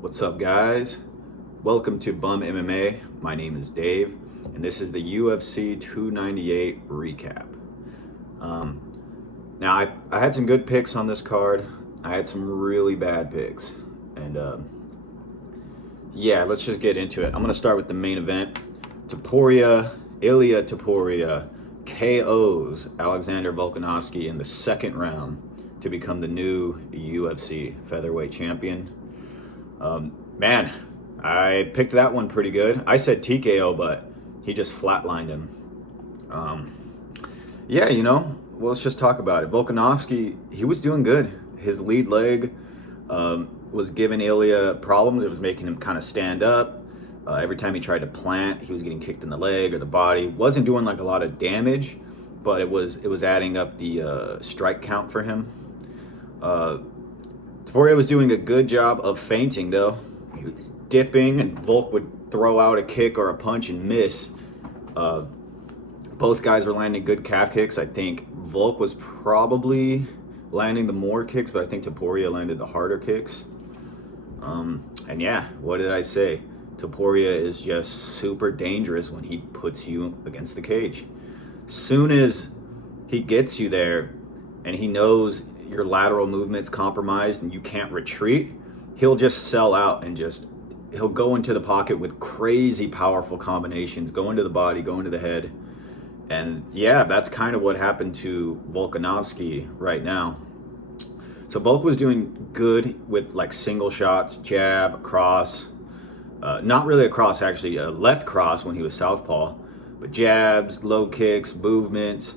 What's up, guys? Welcome to Bum MMA. My name is Dave, and this is the UFC 298 recap. Now, I had some good picks on this card. I had some really bad picks, and yeah, let's just get into it. I'm gonna start with the main event. Ilia Topuria KOs Alexander Volkanovski in the second round to become the new UFC featherweight champion. Man, I picked that one pretty good. I said TKO, but he just flatlined him. Yeah, well, let's just talk about it. Volkanovski, he was doing good. His lead leg was giving Ilia problems. It was making him kind of stand up. Every time he tried to plant, he was getting kicked in the leg or the body. Wasn't doing like a lot of damage, but it was adding up the strike count for him. Topuria was doing a good job of feinting, though. He was dipping, and Volk would throw out a kick or a punch and miss. Both guys were landing good calf kicks. I think Volk was probably landing the more kicks, but I think Topuria landed the harder kicks. And yeah, what did I say? Topuria is just super dangerous when he puts you against the cage. Soon as he gets you there and he knows your lateral movement's compromised and you can't retreat, he'll just sell out and he'll go into the pocket with crazy powerful combinations, go into the body, go into the head. And yeah, that's kind of what happened to Volkanovski right now. So Volk was doing good with like single shots, jab, cross, not really a cross actually, a left cross when he was southpaw, but jabs, low kicks, movements,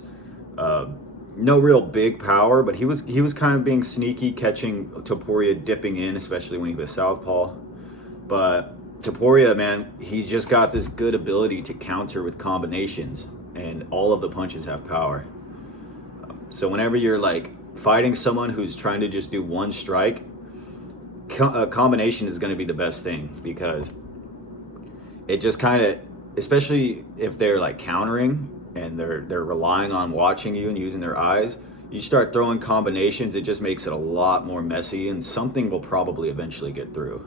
no real big power, but he was kind of being sneaky, catching Topuria dipping in, especially when he was southpaw. But Topuria, man, he's just got this good ability to counter with combinations, and all of the punches have power. So whenever you're like fighting someone who's trying to just do one strike, a combination is going to be the best thing, because it just kind of, especially if they're like countering and they're relying on watching you and using their eyes, you start throwing combinations, it just makes it a lot more messy, and something will probably eventually get through.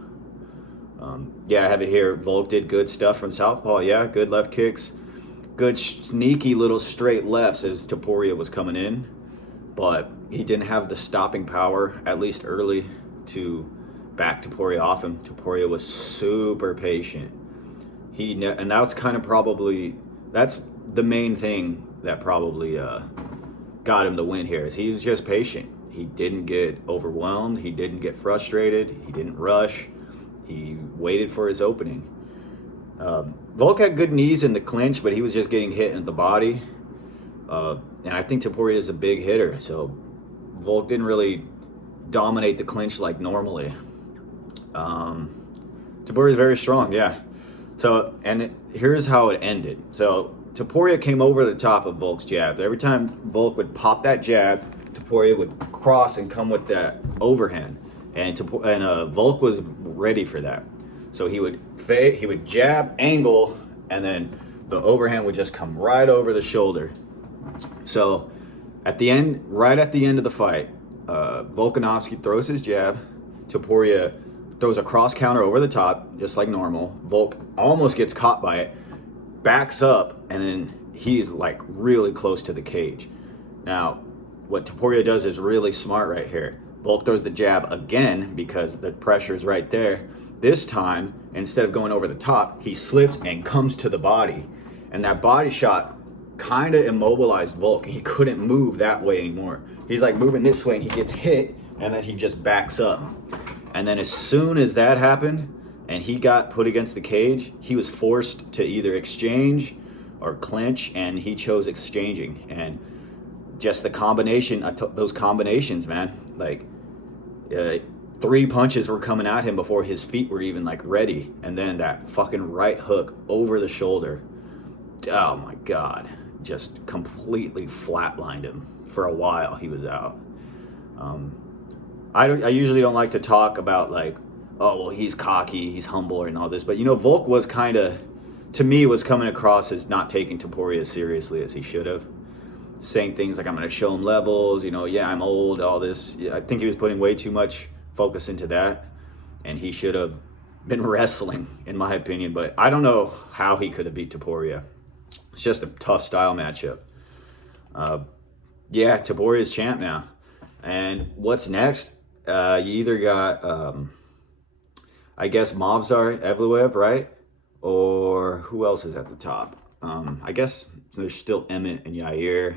Yeah, I have it here. Volk did good stuff from southpaw. Yeah, good left kicks, good sneaky little straight lefts as Topuria was coming in, but he didn't have the stopping power, at least early, to back Topuria off him. Topuria was super patient. And that's kind of that's the main thing that probably got him the win here, is he was just patient. He didn't get overwhelmed. He didn't get frustrated. He didn't rush. He waited for his opening. Volk had good knees in the clinch, but he was just getting hit in the body. And I think Topuria is a big hitter, so Volk didn't really dominate the clinch like normally. Topuria is very strong, yeah. So, here's how it ended. So Topuria came over the top of Volk's jab. Every time Volk would pop that jab, Topuria would cross and come with that overhand. And Volk was ready for that. So he would jab, angle, and then the overhand would just come right over the shoulder. So right at the end of the fight, Volkanovski throws his jab. Topuria throws a cross counter over the top, just like normal. Volk almost gets caught by it, backs up, and then he's like really close to the cage. Now, what Topuria does is really smart right here. Volk throws the jab again because the pressure's right there. This time, instead of going over the top, he slips and comes to the body. And that body shot kind of immobilized Volk. He couldn't move that way anymore. He's like moving this way and he gets hit, and then he just backs up. And then as soon as that happened and he got put against the cage, he was forced to either exchange or clinch, and he chose exchanging. And just the combination, those combinations, man, like 3 punches were coming at him before his feet were even like ready. And then that fucking right hook over the shoulder, oh my God, just completely flatlined him. For a while he was out. I usually don't like to talk about like, oh, well, he's cocky, he's humble, and all this, but Volk was kind of, to me, was coming across as not taking Topuria as seriously as he should have, saying things like, I'm going to show him levels, yeah, I'm old, all this. I think he was putting way too much focus into that. and he should have been wrestling, in my opinion. But I don't know how he could have beat Topuria. It's just a tough style matchup. Yeah, Topuria's champ now. And what's next? You either got, I guess, Movsar Evloev, right? Or who else is at the top? I guess there's still Emmett and Yair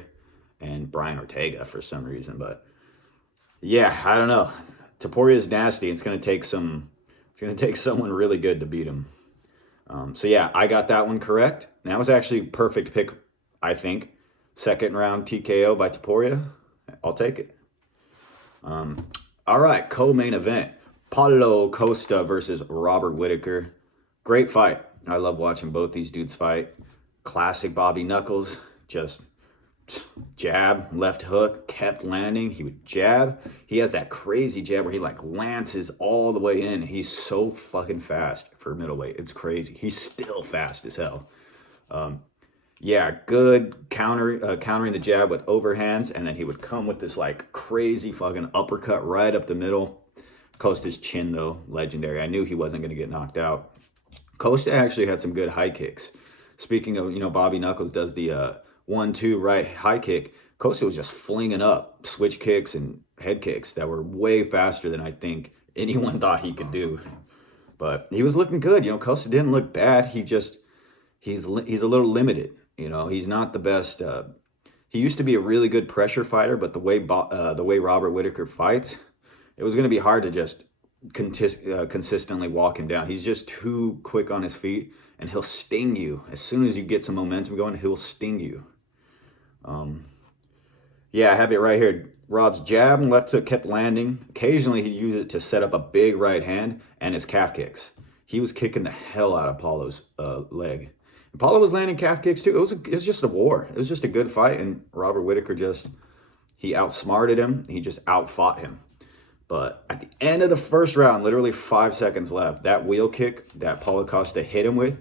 and Brian Ortega for some reason. But yeah, I don't know. Topuria's nasty. It's gonna take someone really good to beat him. So yeah, I got that one correct. And that was actually a perfect pick, I think. Second round TKO by Topuria. I'll take it. All right, co-main event. Paulo Costa versus Robert Whitaker. Great fight. I love watching both these dudes fight. Classic Bobby Knuckles. Just jab, left hook, kept landing. He would jab. He has that crazy jab where he like lances all the way in. He's so fucking fast for middleweight. It's crazy. He's still fast as hell. Yeah, good countering the jab with overhands, and then he would come with this like crazy fucking uppercut right up the middle. Costa's chin though, legendary. I knew he wasn't going to get knocked out. Costa actually had some good high kicks. Speaking of, Bobby Knuckles does the 1-2 right high kick. Costa was just flinging up switch kicks and head kicks that were way faster than I think anyone thought he could do. But he was looking good. Costa didn't look bad. He's a little limited. He's not the best. He used to be a really good pressure fighter, but the way Robert Whitaker fights, it was going to be hard to just consistently walk him down. He's just too quick on his feet, and he'll sting you. As soon as you get some momentum going, he'll sting you. Yeah, I have it right here. Rob's jab and left hook kept landing. Occasionally, he'd use it to set up a big right hand and his calf kicks. He was kicking the hell out of Paulo's leg. And Paulo was landing calf kicks too. It was just a war. It was just a good fight, and Robert Whitaker he outsmarted him. He just outfought him. But at the end of the first round, literally 5 seconds left, that wheel kick that Paulo Costa hit him with,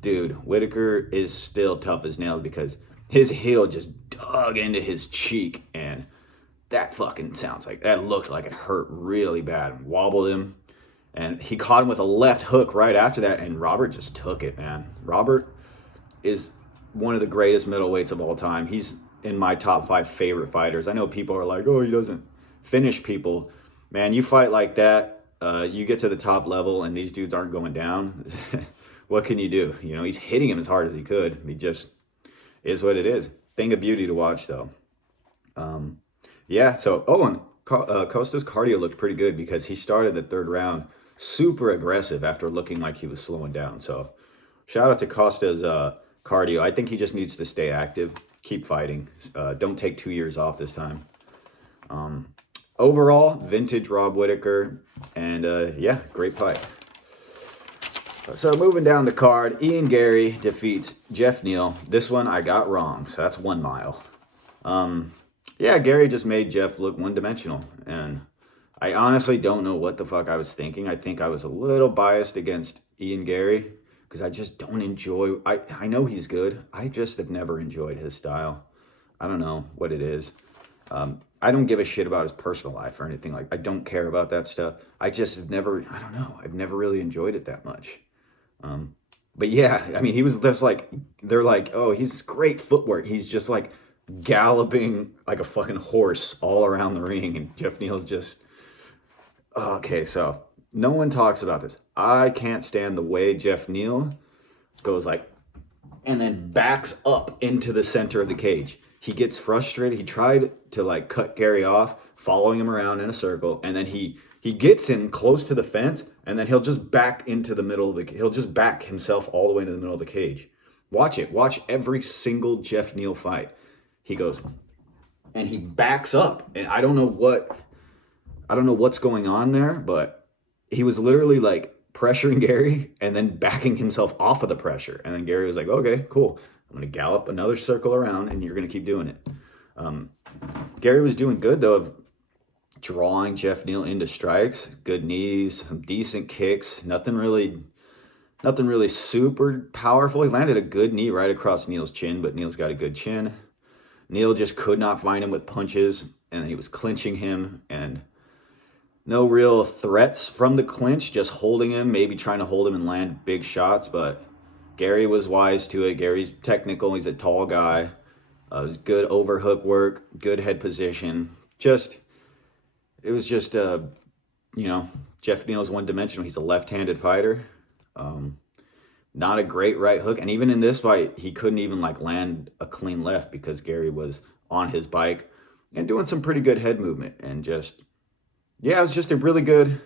dude, Whitaker is still tough as nails because his heel just dug into his cheek, and that looked like it hurt really bad. Wobbled him, and he caught him with a left hook right after that, and Robert just took it, man. Robert is one of the greatest middleweights of all time. He's in my top 5 favorite fighters. I know people are like, oh, he doesn't finish people. Man, you fight like that, you get to the top level, and these dudes aren't going down. What can you do? He's hitting him as hard as he could. He just is what it is. Thing of beauty to watch, though. Yeah, so, and Costa's cardio looked pretty good because he started the third round super aggressive after looking like he was slowing down. So, shout out to Costa's cardio. I think he just needs to stay active, keep fighting. Don't take 2 years off this time. Overall, vintage Rob Whitaker, and yeah, great fight. So moving down the card, Ian Garry defeats Jeff Neal. This one I got wrong, so that's 1 mile. Yeah, Garry just made Jeff look one-dimensional, and I honestly don't know what the fuck I was thinking. I think I was a little biased against Ian Garry because I just don't enjoy. I know he's good. I just have never enjoyed his style. I don't know what it is. I don't give a shit about his personal life or anything like. I don't care about that stuff. I just have never. I don't know. I've never really enjoyed it that much. But yeah, I mean, he was just like, they're like, oh, he's great footwork. He's just like galloping like a fucking horse all around the ring, and Jeff Neal's just okay. So no one talks about this. I can't stand the way Jeff Neal goes like, and then backs up into the center of the cage. He gets frustrated. He tried to like cut Garry off, following him around in a circle, and then he gets him close to the fence, and then he'll just back into the middle of he'll just back himself all the way into the middle of the cage. Watch it. Watch every single Jeff Neal fight. He goes, and he backs up, and I don't know what's going on there, but he was literally like pressuring Garry and then backing himself off of the pressure. And then Garry was like, okay, cool. I'm going to gallop another circle around, and you're going to keep doing it. Garry was doing good, though, of drawing Jeff Neal into strikes, good knees, some decent kicks, nothing really super powerful. He landed a good knee right across Neal's chin, but Neal's got a good chin. Neal just could not find him with punches, and he was clinching him, and no real threats from the clinch, just holding him, maybe trying to hold him and land big shots. But Gary was wise to it. Gary's technical. He's a tall guy. It was good overhook work, good head position. It was just, Jeff Neal's one dimensional. He's a left-handed fighter. Not a great right hook. And even in this fight, he couldn't even like land a clean left because Gary was on his bike and doing some pretty good head movement. And just, yeah, it was just a good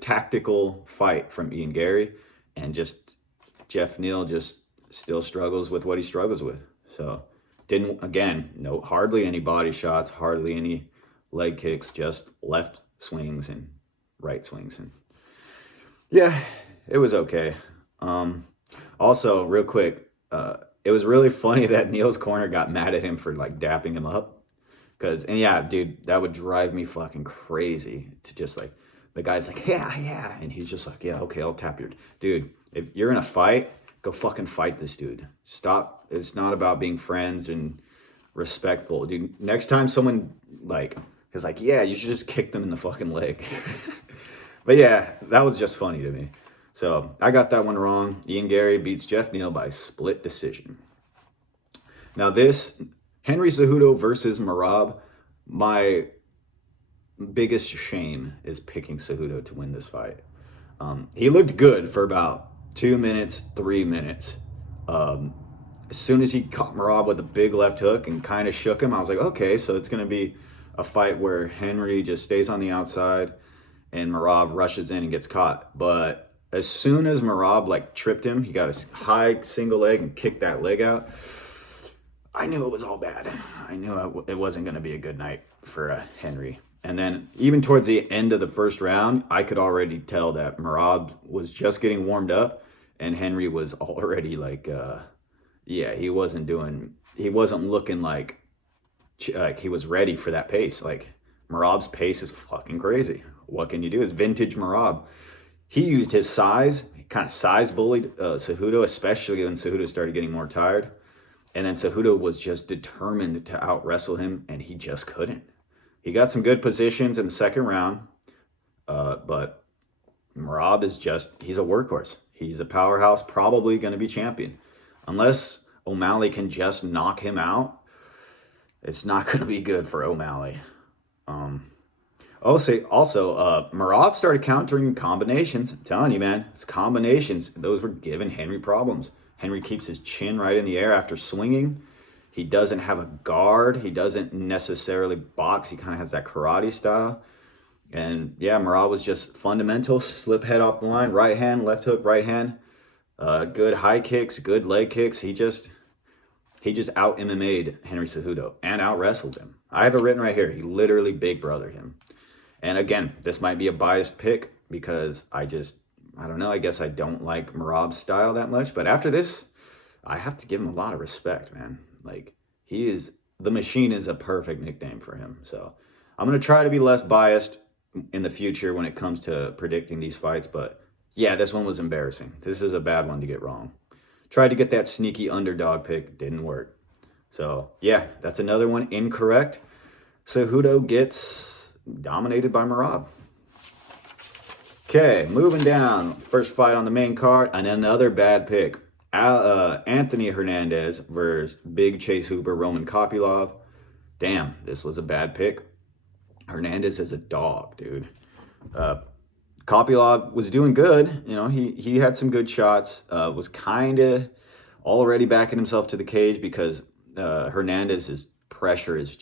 tactical fight from Ian Gary. And just Jeff Neal just still struggles with what he struggles with. So hardly any body shots, hardly any leg kicks, just left swings and right swings. And yeah, it was okay. Also, real quick, it was really funny that Neal's corner got mad at him for like dapping him up. And yeah, dude, that would drive me fucking crazy to just like, the guy's like, yeah. And he's just like, yeah, okay, I'll tap your dude. If you're in a fight, go fucking fight this dude. Stop. It's not about being friends and respectful. Dude, next time someone like is like, yeah, you should just kick them in the fucking leg. But yeah, that was just funny to me. So I got that one wrong. Ian Gary beats Jeff Neal by split decision. Now this, Henry Cejudo versus Merab. My biggest shame is picking Cejudo to win this fight. He looked good for about 2 minutes, 3 minutes. As soon as he caught Merab with a big left hook and kind of shook him, I was like, okay, so it's going to be a fight where Henry just stays on the outside and Merab rushes in and gets caught. But as soon as Merab like tripped him, he got a high single leg and kicked that leg out. I knew it was all bad. I knew it wasn't going to be a good night for Henry. And then even towards the end of the first round, I could already tell that Merab was just getting warmed up and Henry was already like, he wasn't looking like he was ready for that pace. Like Merab's pace is fucking crazy. What can you do? It's vintage Merab. He used his size, he kind of size bullied Cejudo, especially when Cejudo started getting more tired. And then Cejudo was just determined to out-wrestle him, and he just couldn't. He got some good positions in the second round, but Merab he's a workhorse. He's a powerhouse, probably going to be champion. Unless O'Malley can just knock him out, it's not going to be good for O'Malley. Merab started countering combinations. I'm telling you, man, it's combinations. Those were giving Henry problems. Henry keeps his chin right in the air after swinging. He doesn't have a guard. He doesn't necessarily box. He kind of has that karate style. And yeah, Merab was just fundamental. Slip head off the line, right hand, left hook, right hand. Good high kicks, good leg kicks. He just out MMA'd Henry Cejudo and out wrestled him. I have it written right here. He literally big brothered him. And again, this might be a biased pick because I don't know. I guess I don't like Merab's style that much. But after this, I have to give him a lot of respect, man. Like, the machine is a perfect nickname for him. So I'm going to try to be less biased in the future when it comes to predicting these fights. But yeah, this one was embarrassing. This is a bad one to get wrong. Tried to get that sneaky underdog pick. Didn't work. So yeah, that's another one incorrect. Cejudo gets dominated by Merab. Okay, moving down. First fight on the main card, and another bad pick. Anthony Hernandez versus Big Chase Hooper, Roman Kopylov. Damn, this was a bad pick. Hernandez is a dog, dude. Kopylov was doing good. You know, he had some good shots. Was kind of already backing himself to the cage because Hernandez's pressure is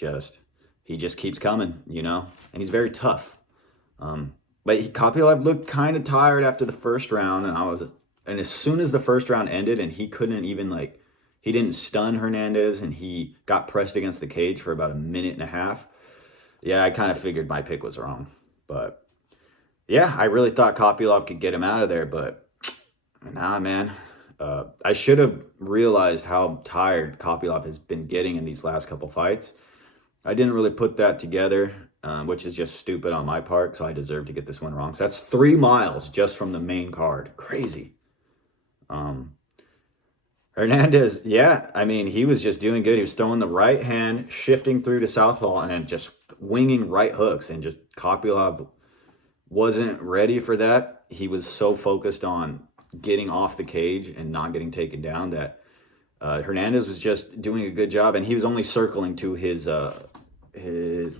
he just keeps coming, you know? And he's very tough. But Kopylov looked kind of tired after the first round, and as soon as the first round ended and he couldn't even he didn't stun Hernandez and he got pressed against the cage for about a minute and a half. Yeah, I kind of figured my pick was wrong. But yeah, I really thought Kopylov could get him out of there, but nah, man. I should have realized how tired Kopylov has been getting in these last couple fights. I didn't really put that together, which is just stupid on my part, so I deserve to get this one wrong. So that's 3 miles just from the main card. Crazy. Hernandez, yeah, I mean, he was just doing good. He was throwing the right hand, shifting through to southpaw, and then just winging right hooks, and just Kopylov wasn't ready for that. He was so focused on getting off the cage and not getting taken down that Hernandez was just doing a good job, and he was only circling to his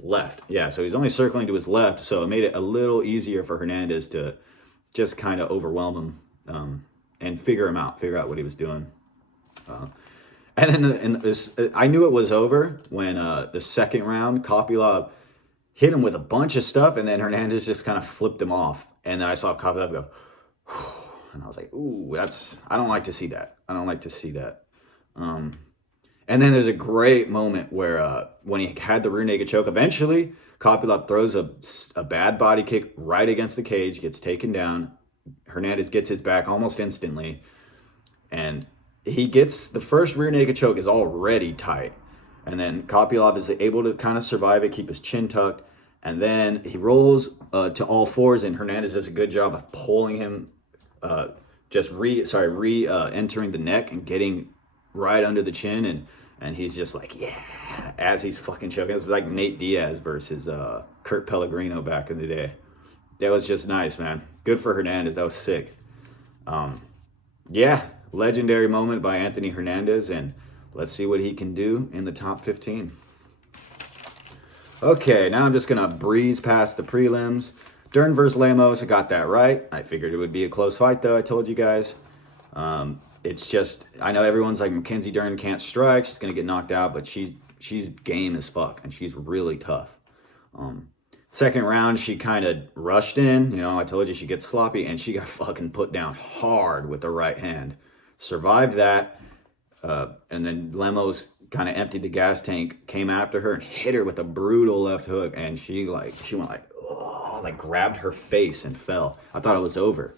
left. Yeah, so he's only circling to his left, so it made it a little easier for Hernandez to just kind of overwhelm him and figure out what he was doing. And then I knew it was over when the second round, Kopylov hit him with a bunch of stuff, and then Hernandez just kind of flipped him off. And then I saw Kopylov go, and I was like, ooh, I don't like to see that. I don't like to see that. And then there's a great moment where when he had the rear naked choke, eventually Kopylov throws a bad body kick right against the cage, gets taken down. Hernandez gets his back almost instantly. And he gets the first rear naked choke is already tight. And then Kopylov is able to kind of survive it, keep his chin tucked. And then he rolls to all fours, and Hernandez does a good job of pulling him, entering the neck and getting right under the chin. And he's just like, yeah, as he's fucking choking. It's like Nate Diaz versus Kurt Pellegrino back in the day. That was just nice, man. Good for Hernandez. That was sick. Yeah, legendary moment by Anthony Hernandez, and let's see what he can do in the top 15. Okay, now I'm just going to breeze past the prelims. Dern versus Lemos, I got that right. I figured it would be a close fight, though. I told you guys. It's just, I know everyone's like, Mackenzie Dern can't strike. She's going to get knocked out, but she's game as fuck, and she's really tough. Second round, she kind of rushed in. You know, I told you she gets sloppy, and she got fucking put down hard with the right hand. Survived that, and then Lemos kind of emptied the gas tank, came after her, and hit her with a brutal left hook, and she went like, oh, like grabbed her face and fell. I thought it was over,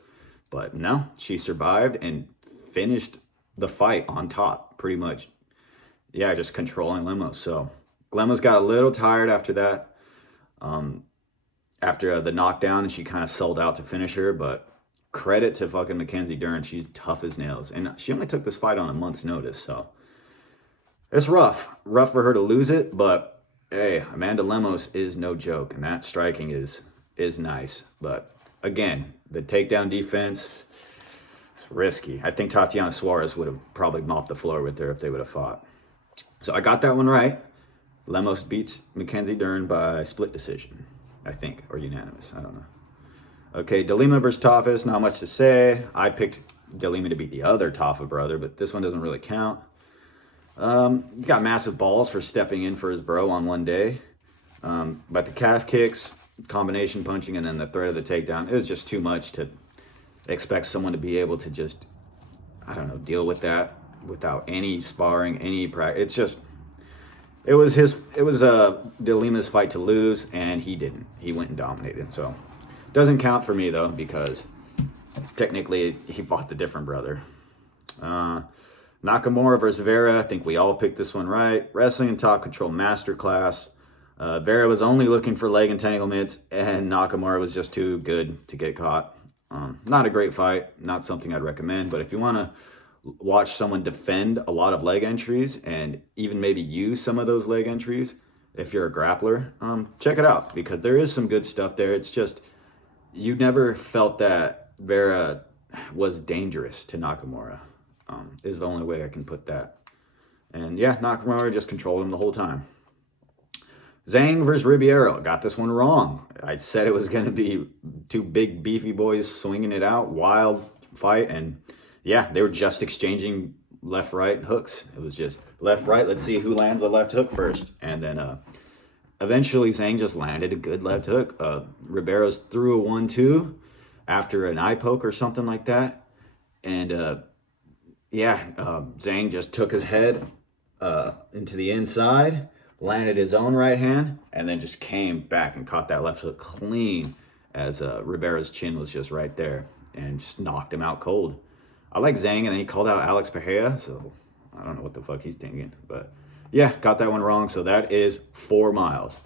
but no, she survived and finished the fight on top, pretty much. Yeah, just controlling Lemos. So Lemos got a little tired after that. After the knockdown, and she kind of sold out to finish her, but credit to fucking Mackenzie Dern. She's tough as nails, and she only took this fight on a month's notice, so it's rough for her to lose it. But hey, Amanda Lemos is no joke, and that striking is nice. But again, the takedown defense, it's risky. I think Tatiana Suarez would have probably mopped the floor with her if they would have fought. So I got that one right. Lemos beats Mackenzie Dern by split decision, I think, or unanimous. I don't know. Okay, De Lima versus Tafas, not much to say. I picked De Lima to beat the other Tafa brother, but this one doesn't really count. He got massive balls for stepping in for his bro on one day. But the calf kicks, combination punching, and then the threat of the takedown, it was just too much to expect someone to be able to just, I don't know, deal with that without any sparring, any practice. It was De Lima's fight to lose, and he didn't. He went and dominated. So doesn't count for me though, because technically he fought the different brother. Nakamura versus Vera. I think we all picked this one right. Wrestling and Top Control Masterclass. Vera was only looking for leg entanglements, and Nakamura was just too good to get caught. Not a great fight. Not something I'd recommend. But if you want to watch someone defend a lot of leg entries and even maybe use some of those leg entries, if you're a grappler, check it out, because there is some good stuff there. It's just, you never felt that Vera was dangerous to Nakamura, is the only way I can put that. And yeah, Nakamura just controlled him the whole time. Zhang versus Ribeiro. Got this one wrong. I said it was going to be two big beefy boys swinging it out. Wild fight. And yeah, they were just exchanging left-right hooks. It was just left-right. Let's see who lands the left hook first. And then eventually Zhang just landed a good left hook. Ribeiro's threw a 1-2 after an eye poke or something like that. And Zhang just took his head into the inside, landed his own right hand, and then just came back and caught that left hook clean as Ribeiro's chin was just right there and just knocked him out cold. I like Zhang, and then he called out Alex Pereira, so I don't know what the fuck he's thinking. But yeah, got that one wrong, so that is 4 miles.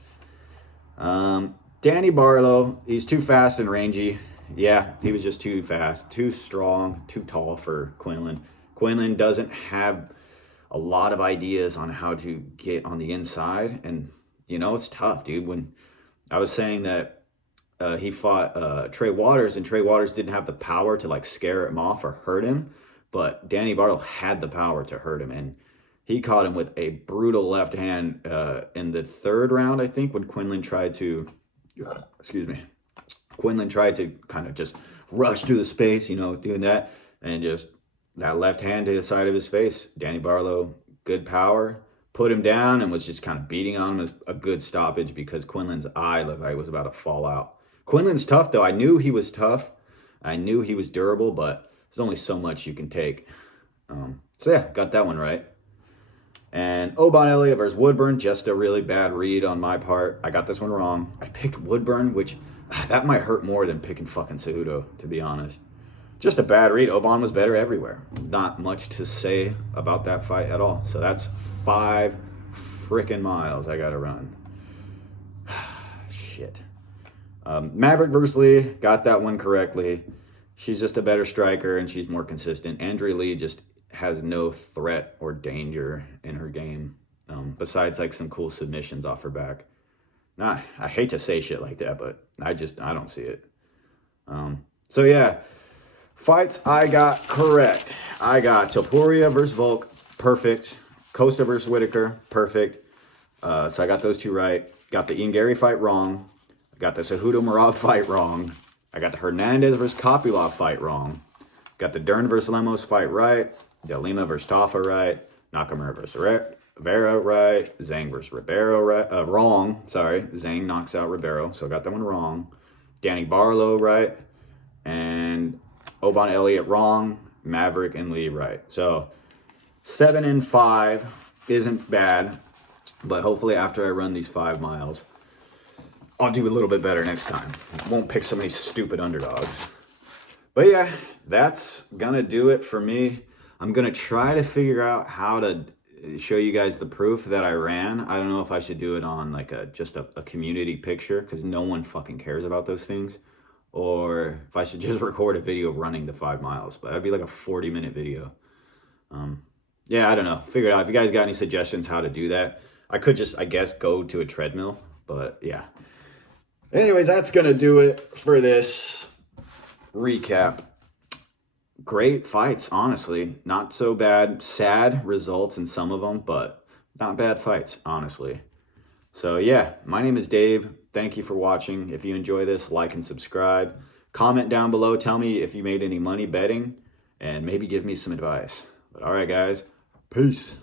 Danny Barlow, he's too fast and rangy. Yeah, he was just too fast, too strong, too tall for Quinlan. Quinlan doesn't have a lot of ideas on how to get on the inside, and you know, it's tough, dude. When I was saying that he fought Trey Waters, and Trey Waters didn't have the power to like scare him off or hurt him, but Danny Barlow had the power to hurt him, and he caught him with a brutal left hand in the third round, I think, when Quinlan tried to, excuse me, Quinlan tried to kind of just rush through the space, you know, doing that, and just that left hand to the side of his face. Danny Barlow, good power, put him down and was just kind of beating on him. As a good stoppage because Quinlan's eye looked like it was about to fall out. Quinlan's tough, though. I knew he was tough. I knew he was durable, but there's only so much you can take. So yeah, got that one right. And Oban Elliott versus Woodburn, just a really bad read on my part. I got this one wrong. I picked Woodburn, which that might hurt more than picking fucking Cejudo, to be honest. Just a bad read. Oban was better everywhere. Not much to say about that fight at all. So that's 5 freaking miles I got to run. Shit. Maverick versus Lee, got that one correctly. She's just a better striker and she's more consistent. Andrea Lee just has no threat or danger in her game, besides like some cool submissions off her back. Nah, I hate to say shit like that, but I don't see it. So yeah, fights I got correct. I got Topuria versus Volk, perfect. Costa versus Whitaker, perfect. So I got those 2 right. Got the Ian Gary fight wrong. I got the Cejudo Merab fight wrong. I got the Hernandez versus Kopylov fight wrong. Got the Dern versus Lemos fight right. De Lima versus Taffa right. Nakamura versus Rivera right. Zhang versus Ribeiro right. Wrong. Sorry. Zhang knocks out Ribeiro. So I got that one wrong. Danny Barlow right. And Oban Elliott wrong. Maverick and Lee right. So 7 and 5 isn't bad. But hopefully after I run these 5 miles, I'll do a little bit better next time. Won't pick so many stupid underdogs. But yeah, that's gonna do it for me. I'm gonna try to figure out how to show you guys the proof that I ran. I don't know if I should do it on like just a community picture because no one fucking cares about those things. Or if I should just record a video running the 5 miles. But that'd be like a 40-minute video. Yeah, I don't know. Figure it out. If you guys got any suggestions how to do that, I could just, I guess, go to a treadmill. But yeah. Anyways, that's gonna do it for this recap. Great fights, honestly. Not so bad. Sad results in some of them, but not bad fights, honestly. So yeah, my name is Dave. Thank you for watching. If you enjoy this, like and subscribe. Comment down below. Tell me if you made any money betting and maybe give me some advice. But all right, guys. Peace.